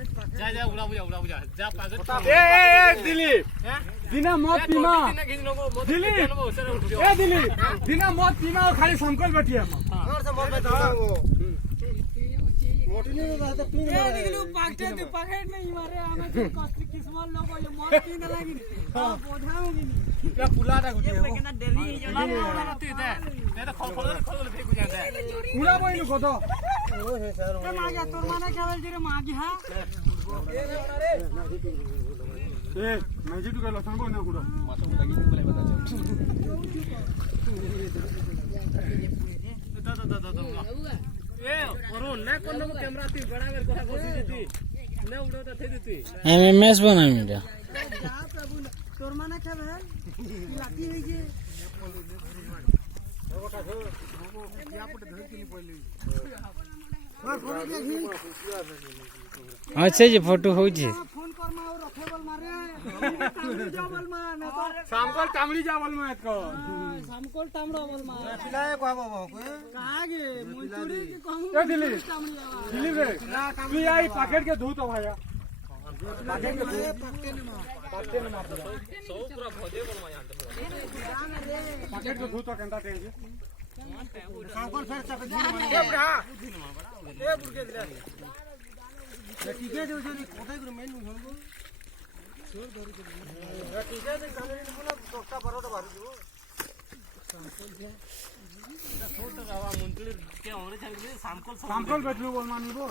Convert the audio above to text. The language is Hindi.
जा जा उड़ा बुझा जा पागल ए दिलीप दिना मत पीमा दिलीप ए दिलीप दिना मत पीमा और खाली संकल बैठिए हम और से मत बताओ मोटी नहीं रहता पी ए निकलू पॉकेट में ही मारे हमें जो कॉस्टली किस्मत लोगो ये मत पी ना लगी हां बोझाऊंगी क्या पुलाटा गुटी है कितना डेली जो ना तो खोल फेंक जाता है पूरा बोइनु को तो ओ हे सर ए मागे तोर माने क्या बोल रे मागे हां ए मैजी टू गलो संबो ना कुडो ए अरुण ना कोन कैमरा ती बड़ा बेर कथा कोसी जती ने उड़ो थे देती एमएमएस बनाई मीडिया जा प्रभु तोर माने क्या भेल लाती होई जे अच्छा जी फोटो हो जी फोन कर मा और रखे बोल मारे तामड़ी जा बोल मा ना तो सामकोल तामड़ी जावल में को हमको तामड़ा बोल मा पिलाए को बाबा को कहा गे मुंचुरी के कहूं ए दिलीप तामड़ी आवा दिलीप रे तू आई पैकेट के धू तो भैया पैकेट के धू पत्ते न मार सौ पूरा भोजे बोल यहां पैकेट के धू तो केंदा टेंगे संकल फिर चक दी ए बुढ़ा ए बुड़के दिला ठीक है जो कोठे को मेन हमको ठीक है तो साले ने बोला टोका परोटा बारी जो छोटा रवा मुंतली के औरे छाल सामकोल सामकोल बैठलो बोल मानिबो